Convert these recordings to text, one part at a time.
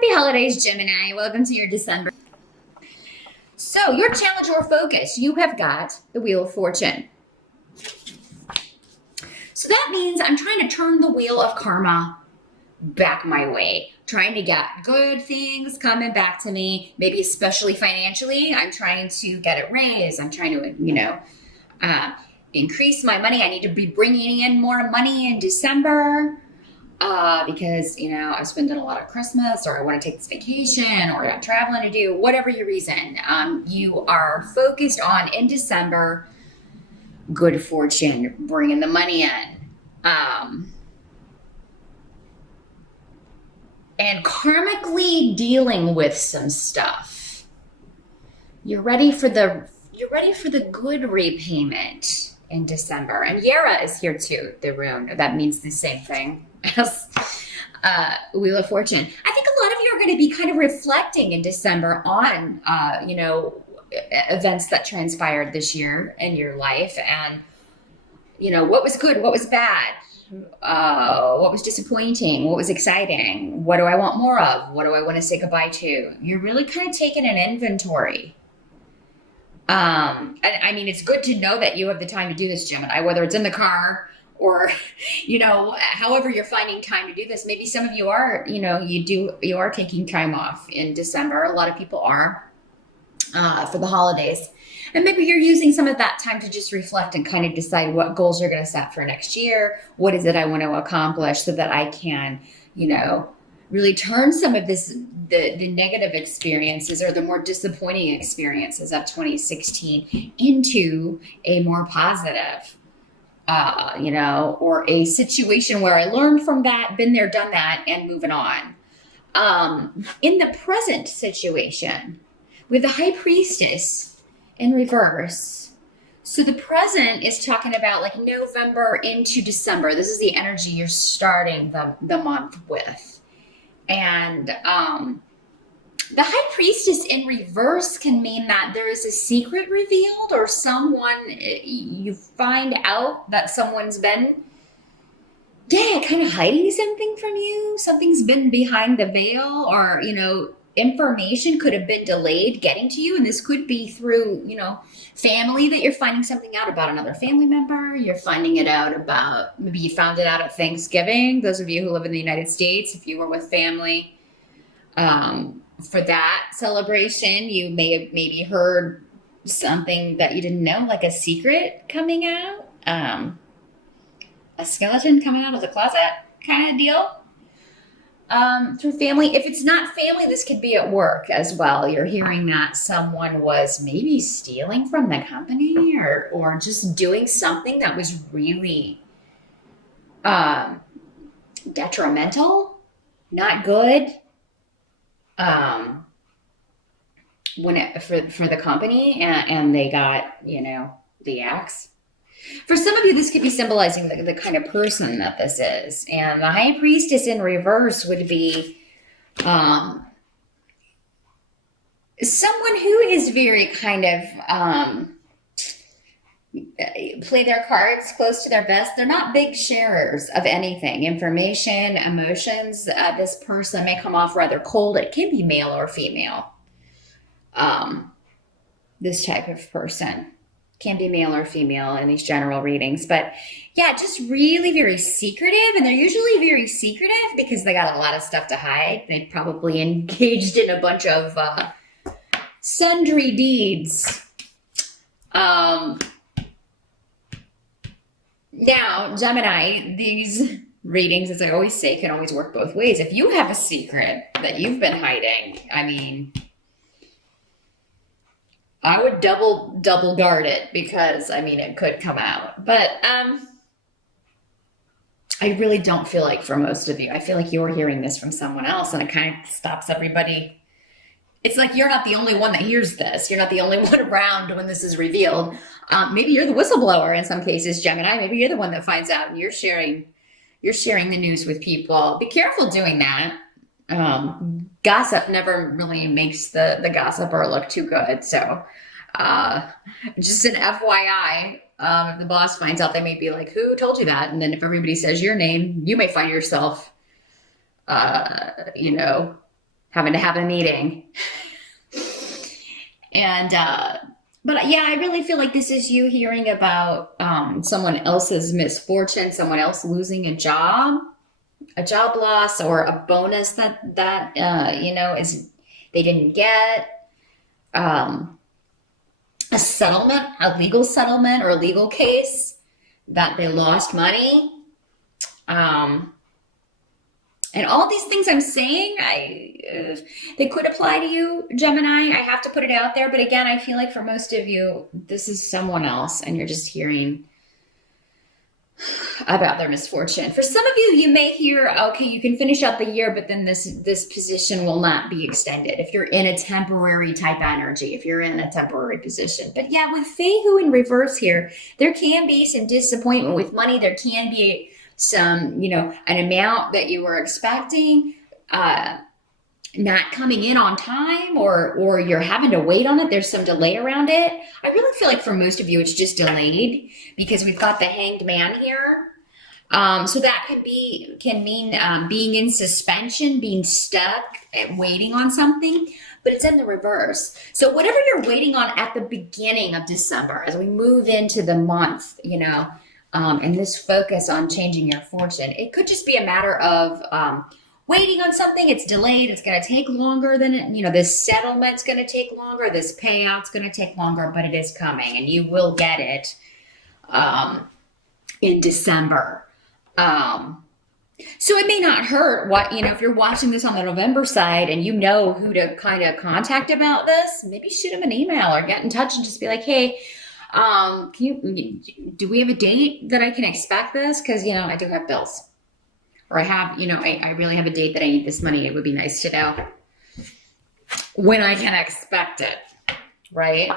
Happy holidays, Gemini. Welcome to your December. So, your challenge or focus, you have got the Wheel of Fortune. So that means I'm trying to turn the wheel of karma back my way, trying to get good things coming back to me, maybe especially financially. I'm trying to get a raise. I'm trying to, increase my money. I need to be bringing in more money in December. Because, I've spent a lot of Christmas, or I want to take this vacation, or I got traveling to do, whatever your reason. You are focused on in December, good fortune, bringing the money in. And karmically dealing with some stuff. You're ready for the good repayment in December. And Yara is here too, the rune. That means the same thing as Wheel of Fortune. I think a lot of you are going to be kind of reflecting in December on, events that transpired this year in your life, and, what was good, what was bad, what was disappointing, what was exciting, what do I want more of, what do I want to say goodbye to. You're really kind of taking an inventory. And I mean, it's good to know that you have the time to do this, Gemini, whether it's in the car or, however you're finding time to do this. Maybe some of you are, you are taking time off in December. A lot of people are, for the holidays. And maybe you're using some of that time to just reflect and kind of decide what goals you're going to set for next year. What is it I want to accomplish so that I can, really turn some of this, the negative experiences or the more disappointing experiences of 2016 into a more positive, or a situation where I learned from that, been there, done that, and moving on. In the present situation, with the High Priestess in reverse. So the present is talking about like November into December. This is the energy you're starting the month with. And the High Priestess in reverse can mean that there is a secret revealed, or you find out that someone's been, kind of hiding something from you. Something's been behind the veil, or, information could have been delayed getting to you. And this could be through, family, that you're finding something out about another family member. You're finding it out about, maybe you found it out at Thanksgiving. Those of you who live in the United States, if you were with family, for that celebration, you may have maybe heard something that you didn't know, like a secret coming out, a skeleton coming out of the closet kind of deal. Through family. If it's not family, this could be at work as well. You're hearing that someone was maybe stealing from the company, or just doing something that was really detrimental, not good, for the company, and they got, the axe. For some of you, this could be symbolizing the kind of person that this is. And the High Priestess in reverse would be someone who is very kind of play their cards close to their vest. They're not big sharers of anything, information, emotions. This person may come off rather cold. It can be male or female. This type of person can be male or female in these general readings. But yeah, just really very secretive. And they're usually very secretive because they got a lot of stuff to hide. They probably engaged in a bunch of sundry deeds. Now, Gemini, these readings, as I always say, can always work both ways. If you have a secret that you've been hiding, I mean, I would double guard it, because it could come out. But I really don't feel like, for most of you, I feel like you're hearing this from someone else, and it kind of stops everybody. It's like you're not the only one that hears this. You're not the only one around when this is revealed. Maybe you're the whistleblower in some cases, Gemini. Maybe you're the one that finds out, and you're sharing the news with people. Be careful doing that. Gossip never really makes the gossiper look too good. So just an FYI, if the boss finds out, they may be like, who told you that? And then if everybody says your name, you may find yourself, having to have a meeting. And, but yeah, I really feel like this is you hearing about someone else's misfortune, someone else losing a job loss, or a bonus that is they didn't get, a settlement, a legal settlement or a legal case that they lost money. And all these things I'm saying, they could apply to you, Gemini. I have to put it out there. But again, I feel like for most of you, this is someone else and you're just hearing about their misfortune. For some of you, you may hear, okay, you can finish out the year, but then this position will not be extended if you're in a temporary type energy, if you're in a temporary position. But yeah, with Fehu in reverse here, there can be some disappointment with money. There can be some, an amount that you were expecting not coming in on time, or you're having to wait on it. There's some delay around it. I really feel like for most of you, it's just delayed because we've got the Hanged Man here. So that can mean being in suspension, being stuck, and waiting on something, but it's in the reverse. So whatever you're waiting on at the beginning of December, as we move into the month, and this focus on changing your fortune, it could just be a matter of waiting on something. It's delayed. It's going to take longer than it, this settlement's going to take longer. This payout's going to take longer, but it is coming and you will get it in December. So it may not hurt if you're watching this on the November side and you know who to kind of contact about this, maybe shoot them an email or get in touch and just be like, hey, do we have a date that I can expect this? Cause I do have bills. Or I have, I really have a date that I need this money. It would be nice to know when I can expect it, right?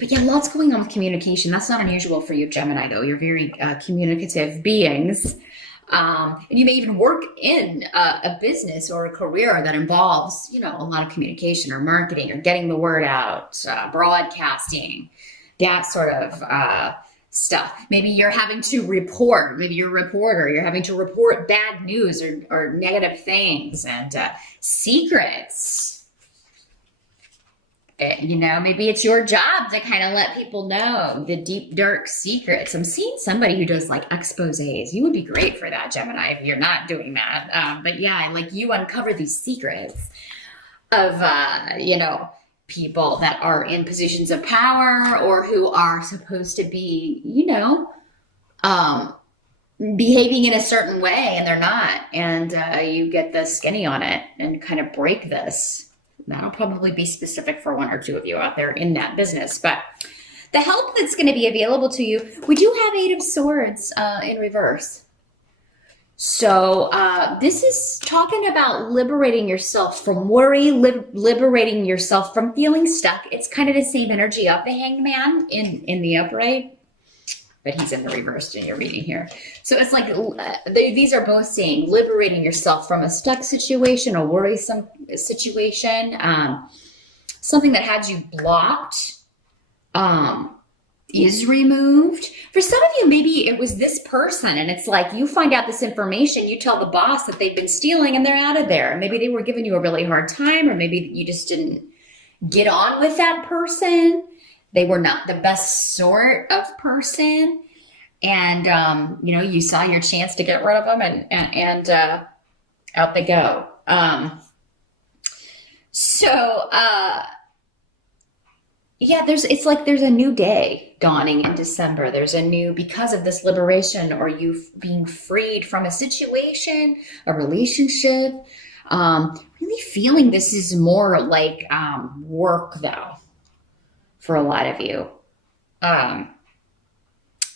But yeah, lots going on with communication. That's not unusual for you, Gemini, though. You're very communicative beings. And you may even work in a business or a career that involves, a lot of communication or marketing or getting the word out, broadcasting, that sort of stuff. Maybe you're having to report. Maybe you're a reporter. You're having to report bad news or negative things and secrets. Maybe it's your job to kind of let people know the deep, dark secrets. I'm seeing somebody who does like exposés. You would be great for that, Gemini, if you're not doing that. But yeah, like you uncover these secrets of, people that are in positions of power or who are supposed to be, behaving in a certain way and they're not. And you get the skinny on it and kind of break this. That'll probably be specific for one or two of you out there in that business. But the help that's going to be available to you, we do have 8 of Swords in reverse. So this is talking about liberating yourself from worry, liberating yourself from feeling stuck. It's kind of the same energy of the Hanged Man in the upright, but he's in the reverse in your reading here. So it's like these are both saying liberating yourself from a stuck situation, a worrisome situation, something that had you blocked is removed. For some of you, maybe it was this person and it's like you find out this information, you tell the boss that they've been stealing and they're out of there. Maybe they were giving you a really hard time, or maybe you just didn't get on with that person. They were not the best sort of person. And, you saw your chance to get rid of them and out they go. It's like there's a new day dawning in December. There's because of this liberation or you being freed from a situation, a relationship, really feeling this is more like work though, for a lot of you.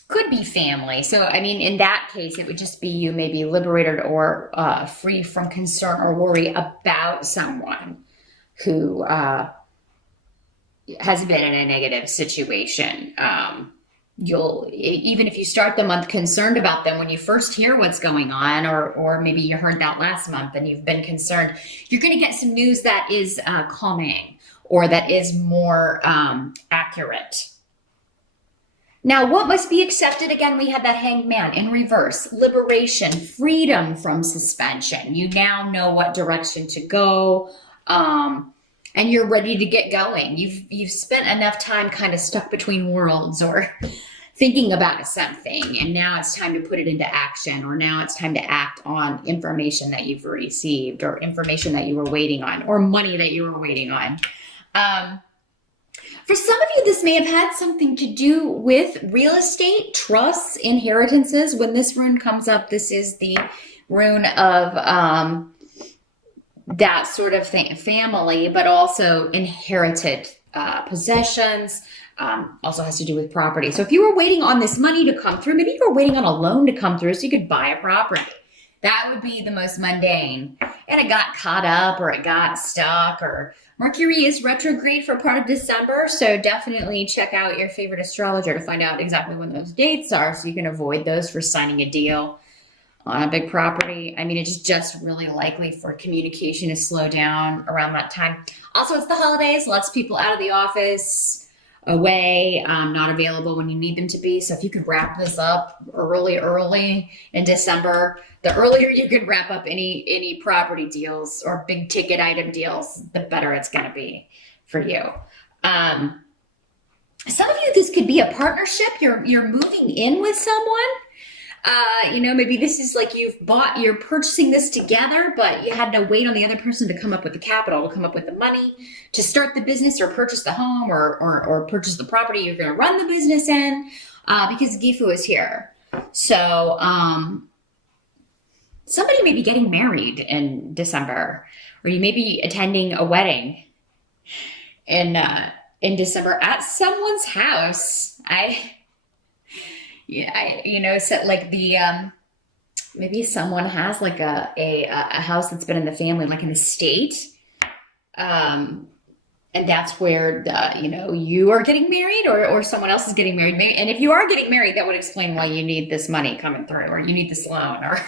Could be family. So, in that case, it would just be you maybe liberated or free from concern or worry about someone who has been in a negative situation. Even if you start the month concerned about them, when you first hear what's going on, or maybe you heard that last month and you've been concerned, you're going to get some news that is calming or that is more accurate. Now, what must be accepted? Again, we had that Hanged Man in reverse. Liberation, freedom from suspension. You now know what direction to go, and you're ready to get going. You've spent enough time kind of stuck between worlds or thinking about something, and now it's time to put it into action, or now it's time to act on information that you've received, or information that you were waiting on, or money that you were waiting on. For some of you, this may have had something to do with real estate, trusts, inheritances. When this rune comes up, this is the rune of that sort of thing, family, but also inherited possessions. Also has to do with property. So if you were waiting on this money to come through, maybe you were waiting on a loan to come through so you could buy a property. That would be the most mundane. And it got caught up, or it got stuck, or Mercury is retrograde for part of December. So definitely check out your favorite astrologer to find out exactly when those dates are so you can avoid those for signing a deal on a big property. I mean, it's just really likely for communication to slow down around that time. Also, it's the holidays, lots of people out of the office, away, not available when you need them to be. So if you could wrap this up early in December, the earlier you can wrap up any property deals or big ticket item deals, the better it's going to be for you. Some of you, this could be a partnership. You're moving in with someone. Maybe this is like you're purchasing this together, but you had to wait on the other person to come up with the capital, to come up with the money to start the business, or purchase the home, or purchase the property you're going to run the business in, because Gifu is here. So somebody may be getting married in December, or you may be attending a wedding in December at someone's house. So like maybe someone has like a house that's been in the family, like an estate. And that's where you are getting married, or someone else is getting married. And if you are getting married, that would explain why you need this money coming through, or you need this loan, or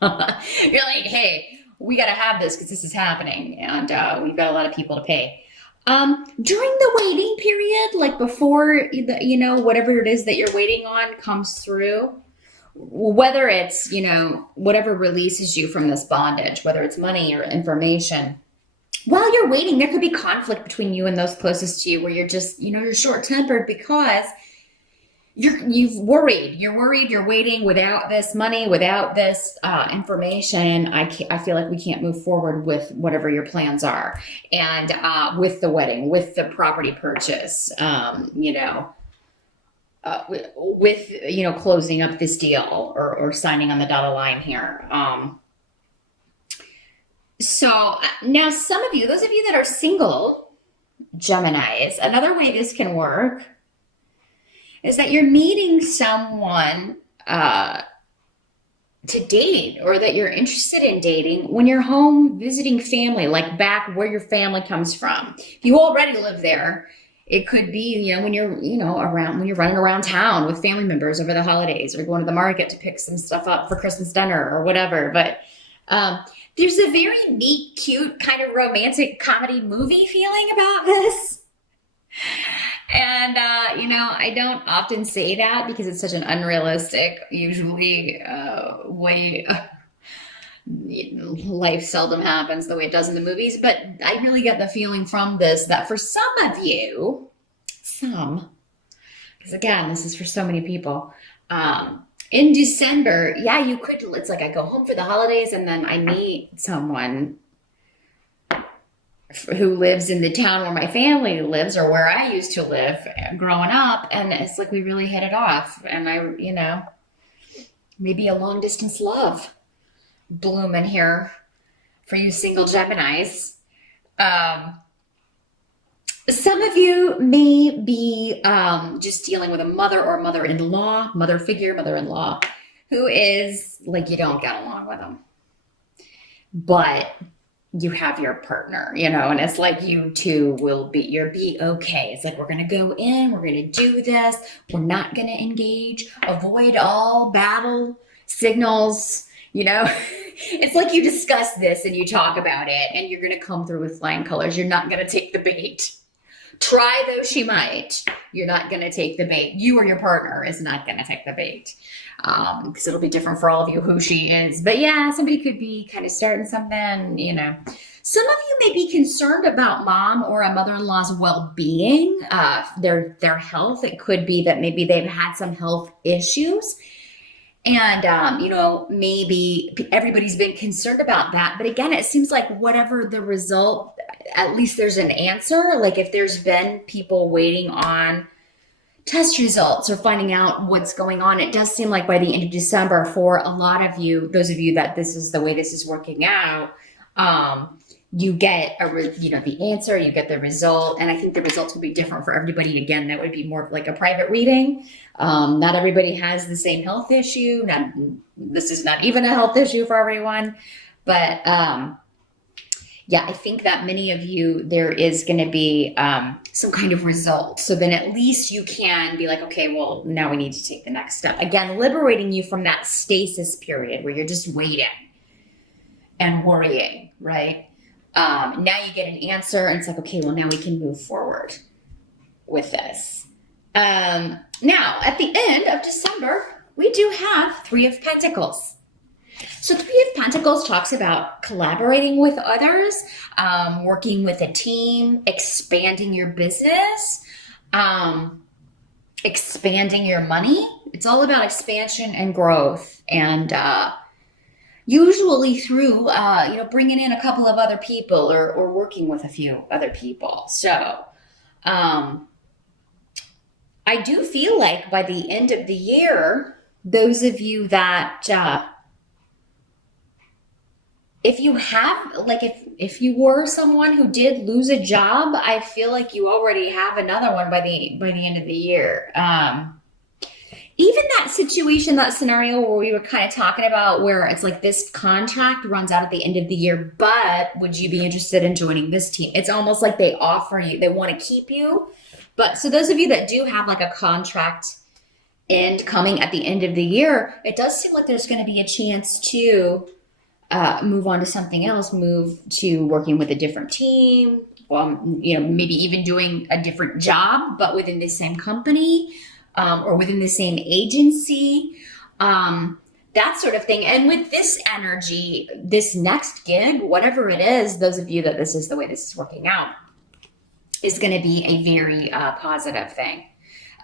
you're like, hey, we got to have this because this is happening, and we've got a lot of people to pay. During the waiting period, like before whatever it is that you're waiting on comes through, whether it's, whatever releases you from this bondage, whether it's money or information, while you're waiting, there could be conflict between you and those closest to you, where you're just, you're short-tempered because you're worried, you're waiting without this money, without this information. I feel like we can't move forward with whatever your plans are. And with the wedding, with the property purchase, with closing up this deal, or signing on the dotted line here. So now some of you, those of you that are single Geminis, another way this can work is that you're meeting someone to date, or that you're interested in dating when you're home visiting family, like back where your family comes from. If you already live there, it could be, when you're, when you're running around town with family members over the holidays, or going to the market to pick some stuff up for Christmas dinner or whatever. But there's a very neat, cute, kind of romantic comedy movie feeling about this. And, I don't often say that because it's such an unrealistic, usually, way life seldom happens the way it does in the movies. But I really get the feeling from this that for some of you, because again, this is for so many people, in December, you could, it's like I go home for the holidays and then I meet someone who lives in the town where my family lives, or where I used to live growing up. And it's like we really hit it off. And maybe a long distance love blooming here for you single Geminis. Some of you may be just dealing with a mother or mother-in-law, mother figure, mother-in-law, who is like, you don't get along with them, but you have your partner, and it's like you two will be okay. It's like, we're going to go in, we're going to do this. We're not going to engage, avoid all battle signals, It's like you discuss this and you talk about it, and you're going to come through with flying colors. You're not going to take the bait. Try though she might. You're not going to take the bait. You or your partner is not going to take the bait. Because it'll be different for all of you who she is. But yeah, somebody could be kind of starting something, you know. Some of you may be concerned about mom or a mother-in-law's well-being, their health. It could be that maybe they've had some health issues. And, you know, maybe everybody's been concerned about that. But again, it seems like whatever the result, at least there's an answer. Like if there's been people waiting on test results or finding out what's going on, it does seem like by the end of December for a lot of you, those of you that this is the way this is working out, you get the answer, you get the result. And I think the results will be different for everybody. Again, that would be more of like a private reading. Not everybody has the same health issue. This is not even a health issue for everyone. But yeah, I think that many of you, there is going to be some kind of result. So then at least you can be like, okay, well, now we need to take the next step. Again, liberating you from that stasis period where you're just waiting and worrying, right? Now you get an answer and it's like, okay, well, now we can move forward with this. Now, at the end of December, we do have Three of Pentacles. So Three of Pentacles talks about collaborating with others, working with a team, expanding your business, expanding your money. It's all about expansion and growth, and usually through bringing in a couple of other people or working with a few other people. So I do feel like by the end of the year, those of you that if you have, like, if you were someone who did lose a job, I feel like you already have another one by the end of the year. Even that situation, that scenario where we were kind of talking about where it's like this contract runs out at the end of the year, but would you be interested in joining this team? It's almost like they offer you, they want to keep you. But so those of you that do have like a contract end coming at the end of the year, it does seem like there's going to be a chance to move on to something else, move to working with a different team, maybe even doing a different job, but within the same company. Or within the same agency, that sort of thing. And with this energy, this next gig, whatever it is, those of you that this is the way this is working out, is going to be a very positive thing,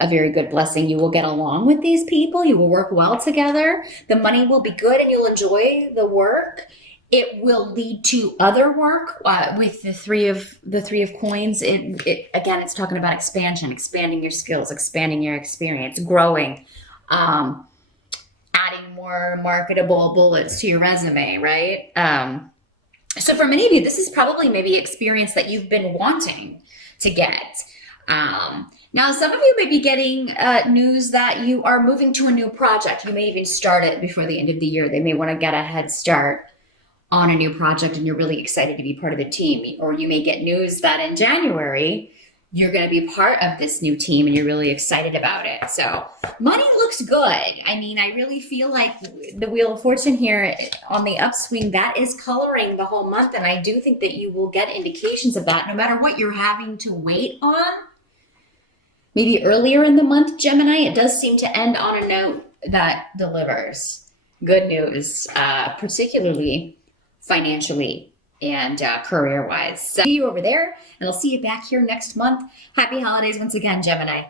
a very good blessing. You will get along with these people. You will work well together. The money will be good and you'll enjoy the work. It will lead to other work with the three of coins. It again, it's talking about expansion, expanding your skills, expanding your experience, growing, adding more marketable bullets to your resume, right? So for many of you, this is probably maybe experience that you've been wanting to get. Now, some of you may be getting news that you are moving to a new project. You may even start it before the end of the year. They may want to get a head start on a new project and you're really excited to be part of the team. Or you may get news that in January, you're going to be part of this new team and you're really excited about it. So money looks good. I mean, I really feel like the Wheel of Fortune here on the upswing, that is coloring the whole month. And I do think that you will get indications of that no matter what you're having to wait on. Maybe earlier in the month, Gemini, it does seem to end on a note that delivers good news, particularly financially and career-wise. So see you over there, and I'll see you back here next month. Happy holidays once again, Gemini.